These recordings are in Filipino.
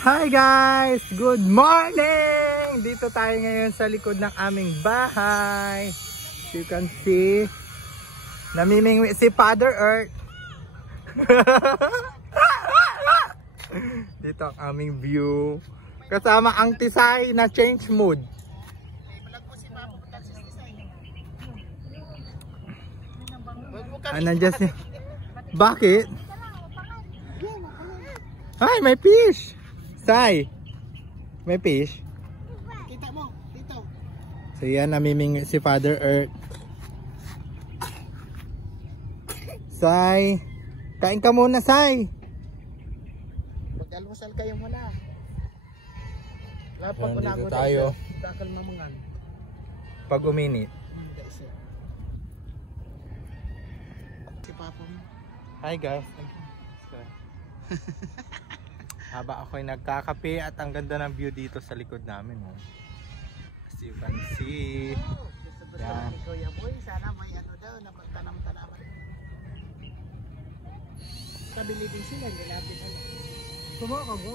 Hi guys! Good morning! Dito tayo ngayon sa likod ng aming bahay. As you can see, namimingwi si Father Earth. Dito ang aming view. Kasama ang Tisay na change mood. Nandiyan siya. Bakit? Ay, may fish! Sai, may fish? Kita mo, dito. So yan, namimingwi si Father Earth. Sai, kain ka muna, Sai. Mag-almusal kayo muna. Yan, dito tayo. Dakal mamangan. Pag uminit. Si Papa mo. Hi guys. Haba ako'y nagkakape at ang ganda ng view dito sa likod namin. Oh. As you can see. Yan. Kuya Boy, sana may ano daw, napagtanam-tanaman. Kabili din sila, nilapit ano. Sumaka go.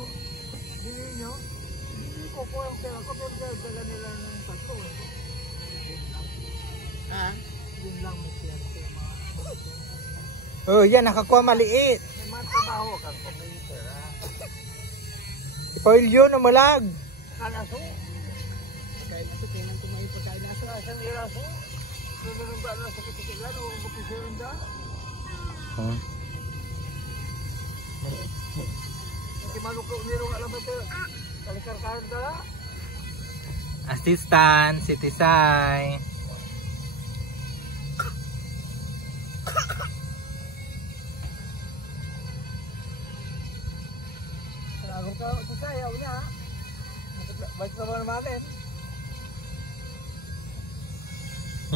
Bili nyo? Hindi ko po ang pera ko, pero dala nila ng pasko. Ha? Yun lang may siya. Oh, yan, nakakuha maliit. May mga trabaho kang computer, ha? Oil yun, umalag. Kalaso. Kaya naso, kaya nang tumayo pa tayo naso. Asang iraso? Nununong ba na sa katikilan o mapisirin da? Huh? Kasi malukok nirong alam ito. Kalikarkahan da? Assistant, si Tisay. Ako ka sa sayaw niya. Ba't naman naman?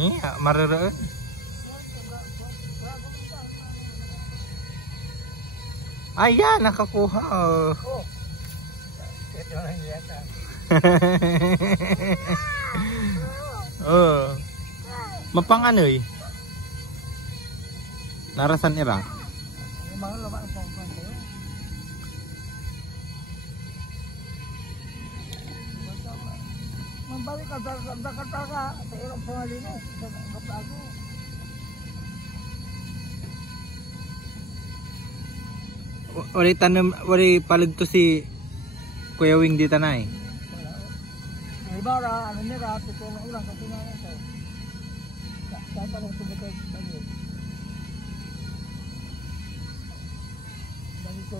Iya, marurun. Ayan, nakakuha. Oh. Oh. Ito lang yata. Oh. Mapang ano eh? Narasan ira? Yung mga laman sa pangpang ko. Mambalik ka sa kata-kata sa irong pangalinis. Sa kapago. Wali tanong, wali palag to si Kuya Wing dito na eh. Iba ra, ano nila, pito na ulang kasi nga ito. Saan mo tumutog balik? Balik ko,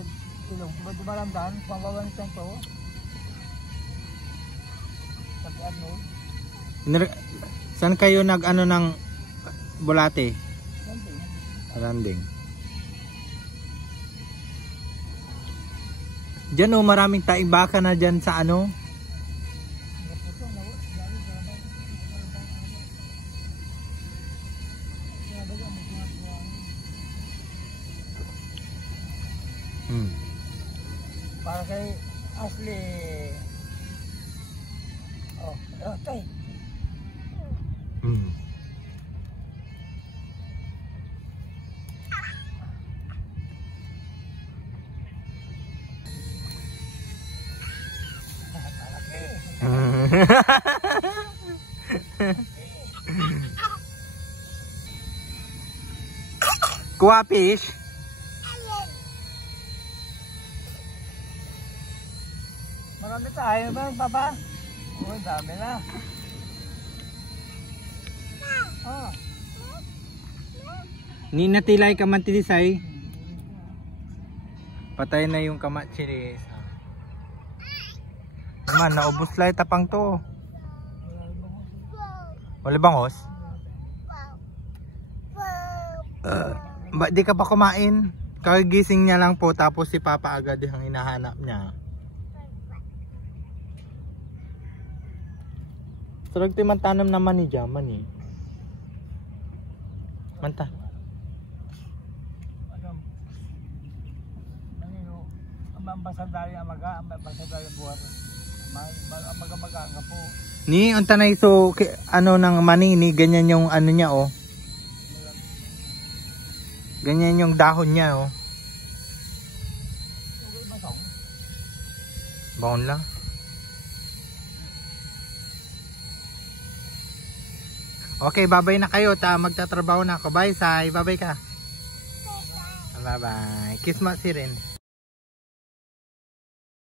tulong. Kung dumaramdan, pangbawalan siya ito. Pati ano? Saan kayo nag ano ng bulate? Landing. Landing. Diyan oh, maraming taing baka na dyan sa ano. Para kay Ashley. Oh, tay. Kuha fish. Marami tayo ba, Papa? Oh, dami na. Oh. Ni natilay ka man Tisay. Patay na yung kamatsilis. Naman, naubos lang tapang to. Wala bangos? Ba't di ka pa kumain? Kagising niya lang po tapos si Papa agad yung hinahanap niya. Sarag ti mantanam naman ni Jaman eh. Manta. Ang basadari amaga, ang basadari buwan. Amaga-maga nga po. Ni unta na iso ano ng manini, ganyan yung ano niya oh. Ganyan yung dahon niya oh. Baon lang. Okay, babay na kayo. Magtatrabaho na ako. Bye, Sai. Babay ka. Bye-bye. Kiss mo si Rin.